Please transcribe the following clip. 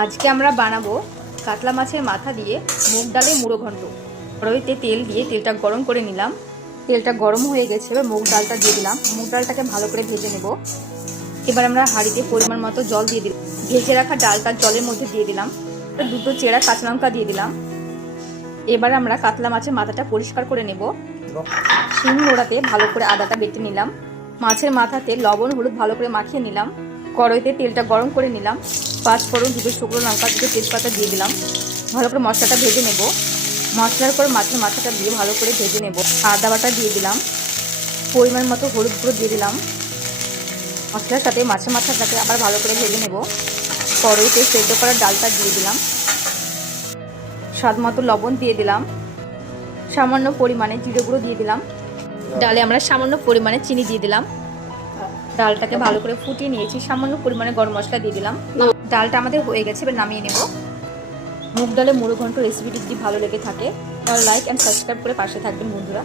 আজকে আমরা বানাবো কাতলা মাছের মাথা দিয়ে মুগ ডালের মুড়ো ঘন্ট। কড়াইতে তেল দিয়ে তেলটা গরম করে নিলাম। তেলটা গরম হয়ে গেছে, এবার মুগ ডালটা দিয়ে দিলাম। মুগ ডালটাকে ভালো করে ভেজে নেব। এবার আমরা হাঁড়িতে পরিমাণ মতো জল দিয়ে দিলাম। ভেজে রাখা ডালটা জলের মধ্যে দিয়ে দিলাম। দুটো চেরা কাঁচা লঙ্কা দিয়ে দিলাম। এবার আমরা কাতলা মাছের মাথাটা পরিষ্কার করে নেব। শিং নোড়াতে ভালো করে আদাটা বেটে নিলাম। মাছের মাথাতে লবণ, হলুদ ভালো করে মাখিয়ে নিলাম। কড়াইতে তেলটা গরম করে নিলাম। পাঁচ ফোড়ন, দুটো শুকনো লঙ্কা, দুটো তেজপাতা দিয়ে দিলাম। ভালো করে মশলাটা ভেজে নেব। মশলার পর মাছের মাথাটা দিয়ে ভালো করে ভেজে নেব। আদা বাটা দিয়ে দিলাম। পরিমাণ মতো হলুদ গুঁড়ো দিয়ে দিলাম। মশলার সাথে, মাছের মাথাটাকে আবার ভালো করে ভেজে নেব। কড়াইতে সেদ্ধ করা ডালটা দিয়ে দিলাম। স্বাদ মতো লবণ দিয়ে দিলাম। সামান্য পরিমাণে জিরে গুঁড়ো দিয়ে দিলাম। ডালে আমরা সামান্য পরিমাণে চিনি দিয়ে দিলাম। ডালটাকে ভালো করে ফুটিয়ে নিয়েছি। সামান্য পরিমাণে গরম মশলা দিয়ে দিলাম। ডালটা আমাদের হয়ে গেছে, এবার নামিয়ে নেব। মুগ ডালে মুড়ো ঘন্ট রেসিপিটি যদি ভালো লেগে থাকে, তাহলে লাইক অ্যান্ড সাবস্ক্রাইব করে পাশে থাকবেন বন্ধুরা।